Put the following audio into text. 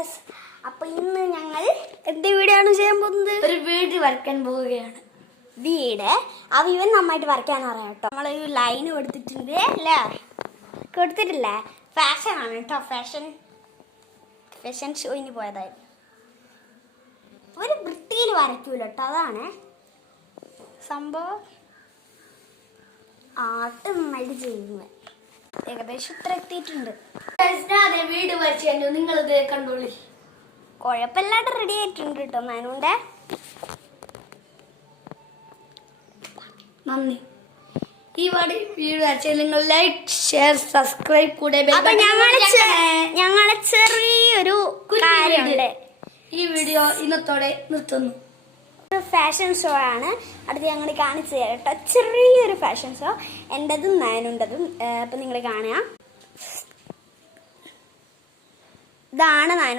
Guys, അപ്പൊ ഇന്ന് ഞങ്ങൾ എന്ത് വീഡിയോ ആണ് ചെയ്യാൻ പോകുന്നത്? ഒരു വീട് വരയ്ക്കാൻ പോവുകയാണ്. വീട് ഇവൻ നന്നായിട്ട് വരയ്ക്കാൻ അറിയാം കേട്ടോ. നമ്മളൊരു ലൈൻ കൊടുത്തിട്ടുണ്ട് അല്ലേ? കൊടുത്തിട്ടില്ലേ? ഫാഷൻ ആണ് കേട്ടോ. ഫാഷൻ ഷോയിന് പോയതായിരുന്നു. ഒരു വൃത്തിയിൽ വരയ്ക്കൂല കേട്ടോ, അതാണ് സംഭവം. ആർട്ട് നന്നായിട്ട് ചെയ്യുന്നത്. ഏകദേശം ഇത്ര എത്തിയിട്ടുണ്ട്. വീട് വരച്ചു, നിങ്ങളിത് കണ്ടോളി. കുഴപ്പമില്ലാണ്ട് റെഡി ആയിട്ടുണ്ട് കേട്ടോ. നാനുണ്ട്. നന്ദി. ഈ വീഡിയോ വരച്ചാൽ നിങ്ങൾ ലൈക്ക്, ഷെയർ, സബ്സ്ക്രൈബ് കൂടെ. അപ്പൊ ഞങ്ങളെ ചെറിയൊരു കാര്യമുണ്ട്. ഈ വീഡിയോ ഇന്നത്തോടെ നിർത്തുന്നു. ഒരു ഫാഷൻ ഷോ ആണ് അടുത്ത് ഞങ്ങൾ കാണിച്ചു തരാം കേട്ടോ. ചെറിയൊരു ഫാഷൻ ഷോ, എൻ്റെതും നാനുണ്ടതും. അപ്പൊ നിങ്ങൾ കാണുക. ഇതാണ് നാനു.